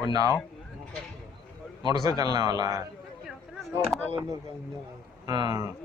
और नाव मोटर से चलने वाला है। हाँ